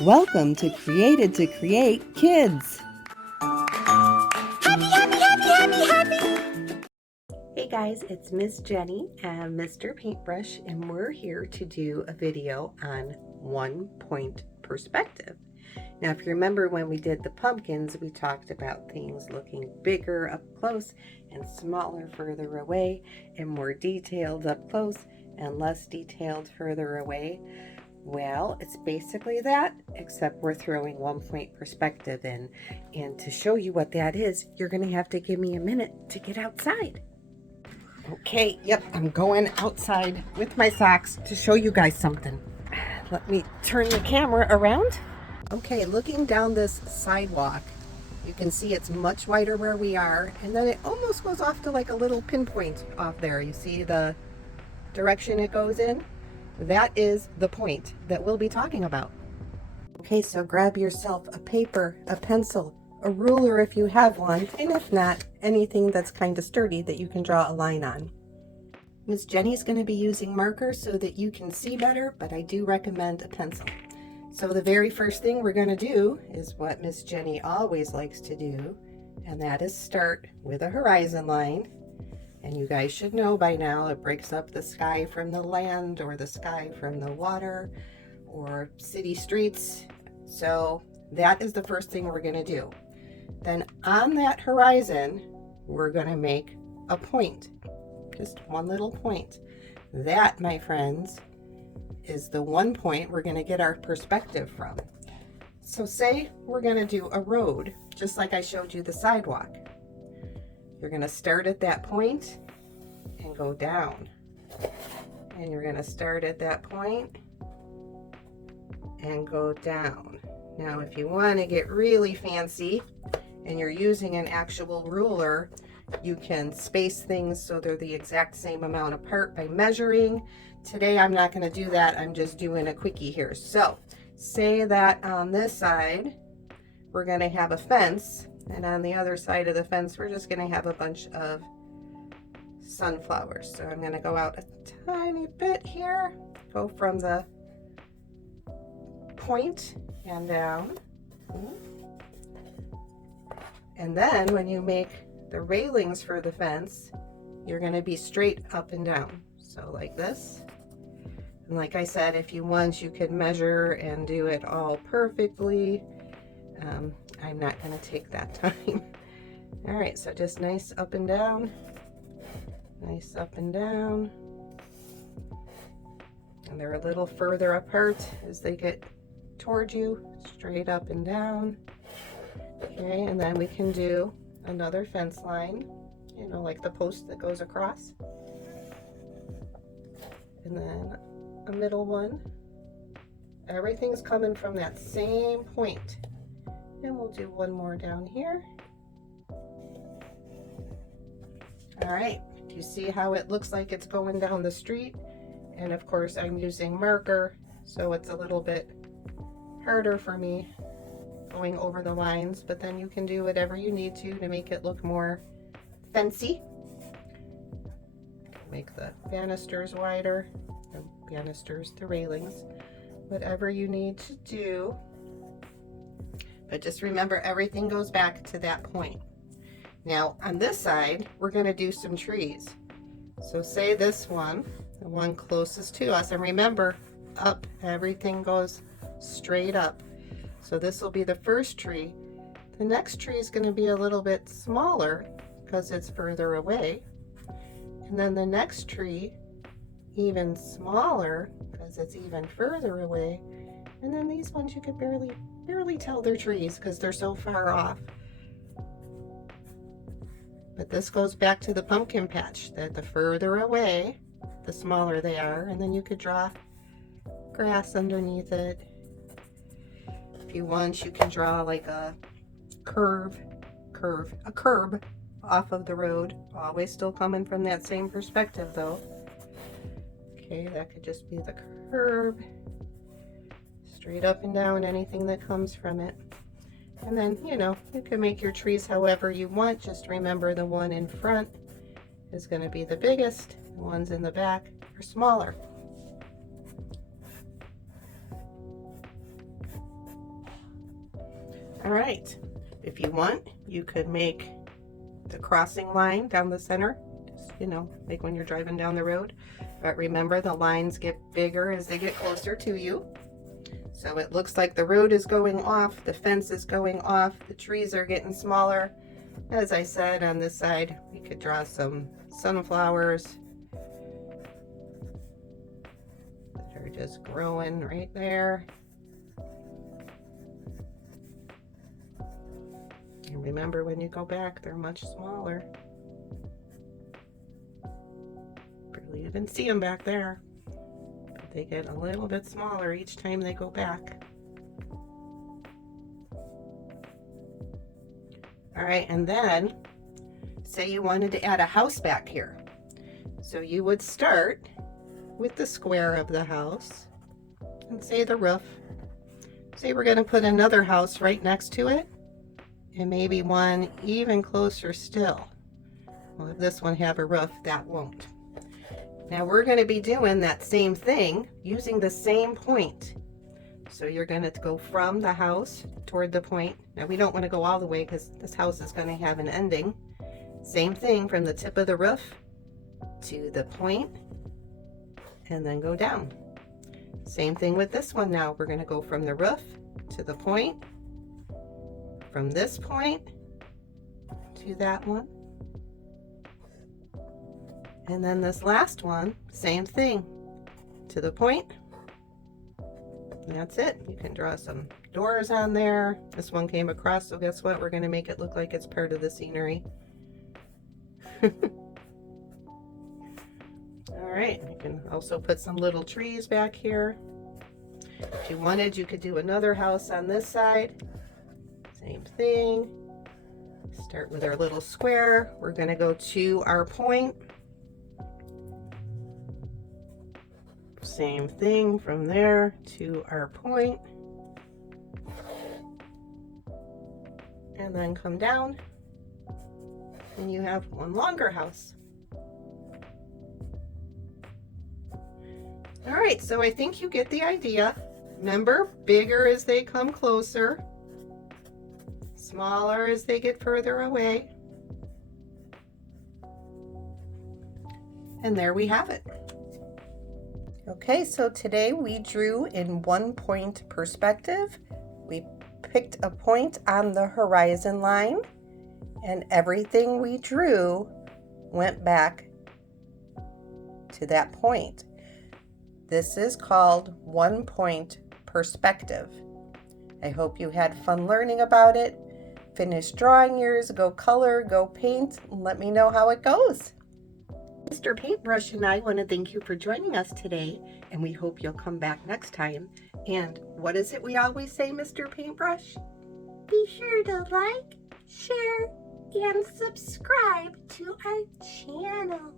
Welcome to Created to Create Kids. Happy, happy, happy, happy, happy. Hey guys, it's Miss Jenny and Mr. Paintbrush, and we're here to do a video on 1-point perspective. Now, if you remember when we did the pumpkins, we talked about things looking bigger up close and smaller further away, and more detailed up close and less detailed further away. Well, it's basically that, except we're throwing 1-point perspective in. And to show you what that is, you're going to have to give me a minute to get outside. Okay, yep, I'm going outside with my socks to show you guys something. Let me turn the camera around. Okay, looking down this sidewalk, you can see it's much wider where we are, and then it almost goes off to like a little pinpoint off there. You see the direction it goes in? That is the point that we'll be talking about. Okay, so grab yourself a paper, a pencil, a ruler if you have one, and if not, anything that's kind of sturdy that you can draw a line on. Miss Jenny's going to be using markers so that you can see better, but I do recommend a pencil. So the very first thing we're going to do is what Miss Jenny always likes to do, and that is start with a horizon line. And you guys should know by now it breaks up the sky from the land, or the sky from the water, or city streets. So that is the first thing we're going to do. Then on that horizon, we're going to make a point, just one little point. That, my friends, is the 1 point we're going to get our perspective from. So say we're going to do a road, just like I showed you the sidewalk. You're going to start at that point and go down. And you're going to start at that point and go down. Now, if you want to get really fancy and you're using an actual ruler, you can space things so they're the exact same amount apart by measuring. Today, I'm not going to do that. I'm just doing a quickie here. So say that on this side, we're going to have a fence. And on the other side of the fence, we're just going to have a bunch of sunflowers. So I'm going to go out a tiny bit here, go from the point and down. And then when you make the railings for the fence, you're going to be straight up and down. So like this. And like I said, if you want, you could measure and do it all perfectly. I'm not going to take that time. All right, so just nice up and down, nice up and down. And they're a little further apart as they get toward you, straight up and down. Okay, and then we can do another fence line, you know, like the post that goes across. And then a middle one. Everything's coming from that same point. And we'll do one more down here. All right, do you see how it looks like it's going down the street? And of course I'm using marker, so it's a little bit harder for me going over the lines, but then you can do whatever you need to make it look more fancy. Make the banisters wider, the railings, whatever you need to do. But just remember, everything goes back to that point. Now on this side, we're going to do some trees. So say this one, the one closest to us, and remember, up, everything goes straight up. So this will be the first tree. The next tree is going to be a little bit smaller because it's further away. And then the next tree, even smaller because it's even further away. And then these ones you could barely tell they're trees because they're so far off. But this goes back to the pumpkin patch, that the further away, the smaller they are, and then you could draw grass underneath it. If you want, you can draw like a curb off of the road, always still coming from that same perspective though. Okay, that could just be the curb, straight up and down, anything that comes from it. And then, you know, you can make your trees however you want. Just remember the one in front is going to be the biggest. The ones in the back are smaller. All right, if you want, you could make the crossing line down the center, just, you know, like when you're driving down the road. But remember, the lines get bigger as they get closer to you. So it looks like the road is going off, the fence is going off, the trees are getting smaller. As I said, on this side, we could draw some sunflowers that are just growing right there. And remember, when you go back, they're much smaller. Barely even see them back there. But they get a little bit smaller each time they go back. All right, and then say you wanted to add a house back here. So you would start with the square of the house and say the roof. Say we're going to put another house right next to it, and maybe one even closer still. Well, if this one have a roof, that won't. Now we're going to be doing that same thing using the same point. So you're going to go from the house toward the point. Now we don't want to go all the way because this house is going to have an ending. Same thing from the tip of the roof to the point and then go down. Same thing with this one now. We're going to go from the roof to the point, from this point to that one. And then this last one, same thing, to the point. And that's it. You can draw some doors on there. This one came across, so guess what? We're going to make it look like it's part of the scenery. All right, you can also put some little trees back here. If you wanted, you could do another house on this side. Same thing. Start with our little square. We're going to go to our point. Same thing from there to our point. And then come down and you have one longer house. All right, so I think you get the idea. Remember, bigger as they come closer, smaller as they get further away. And there we have it. Okay, so today we drew in 1 point perspective. We picked a point on the horizon line, and everything we drew went back to that point. This is called 1 point perspective. I hope you had fun learning about it. Finish drawing yours, go color, go paint, and let me know how it goes. Mr. Paintbrush and I want to thank you for joining us today, and we hope you'll come back next time. And what is it we always say, Mr. Paintbrush? Be sure to like, share, and subscribe to our channel.